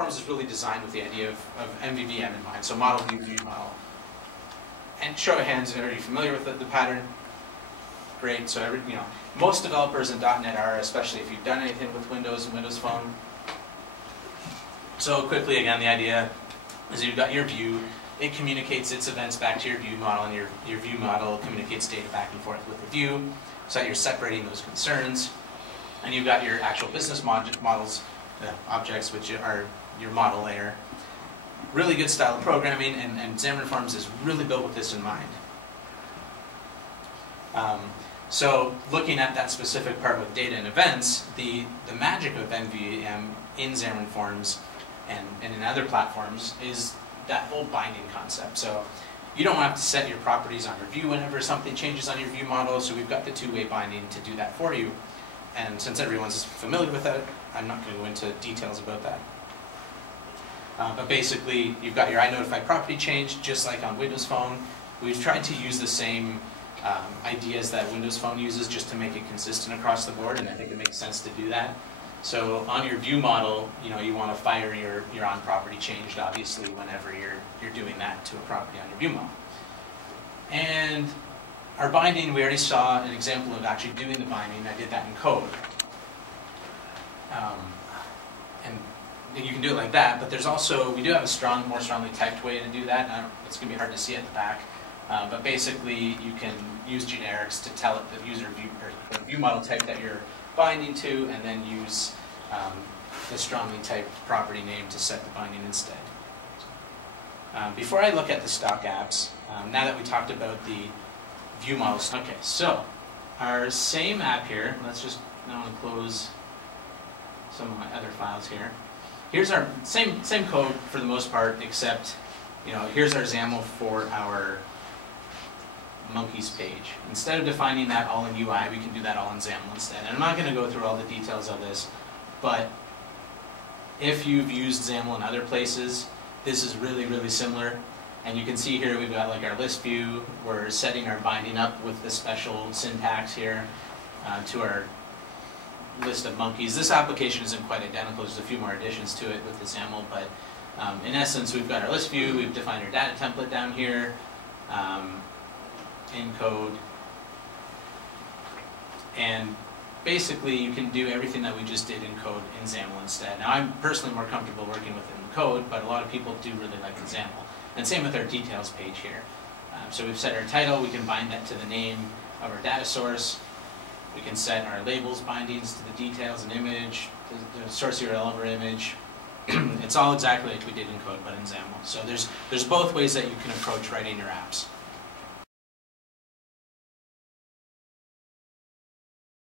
Forms is really designed with the idea of MVVM in mind, so model, view, view, model. And show of hands, are you familiar with the pattern? Great. So most developers in .NET are, especially if you've done anything with Windows and Windows Phone. So quickly, again, the idea is you've got your view. It communicates its events back to your view model, and your view model communicates data back and forth with the view, so that you're separating those concerns. And you've got your actual business models, objects, which are your model layer. Really good style of programming, and Xamarin Forms is really built with this in mind. So looking at that specific part with data and events, the magic of MVVM in Xamarin Forms and in other platforms is that whole binding concept. So you don't have to set your properties on your view whenever something changes on your view model, so we've got the two-way binding to do that for you. And since everyone's familiar with that, I'm not going to go into details about that. But basically, you've got your iNotify property change, just like on Windows Phone. We've tried to use the same ideas that Windows Phone uses just to make it consistent across the board, and I think it makes sense to do that. So on your view model, you want to fire your on-property changed, obviously, whenever you're doing that to a property on your view model. And our binding, we already saw an example of actually doing the binding. I did that in code. And you can do it like that, but there's also, we do have a more strongly typed way to do that. It's going to be hard to see at the back. But basically, you can use generics to tell it the user view, or the view model type that you're binding to, and then use the strongly typed property name to set the binding instead. Before I look at the stock apps, now that we talked about the view models, okay, so our same app here, let's just now close some of my other files here. Here's our same code for the most part, except here's our XAML for our monkeys page. Instead of defining that all in UI, we can do that all in XAML instead. And I'm not going to go through all the details of this, but if you've used XAML in other places, this is really, really similar. And you can see here we've got like our list view. We're setting our binding up with the special syntax here to our list of monkeys. This application isn't quite identical. There's a few more additions to it with the XAML, but in essence, we've got our list view. We've defined our data template down here. In code, and basically you can do everything that we just did in code in XAML instead. Now I'm personally more comfortable working with it in code, but a lot of people do really like the XAML. And same with our details page here. So we've set our title, we can bind that to the name of our data source. We can set our labels bindings to the details and image, the source URL of our image. It's all exactly like we did in code, but in XAML. So there's both ways that you can approach writing your apps.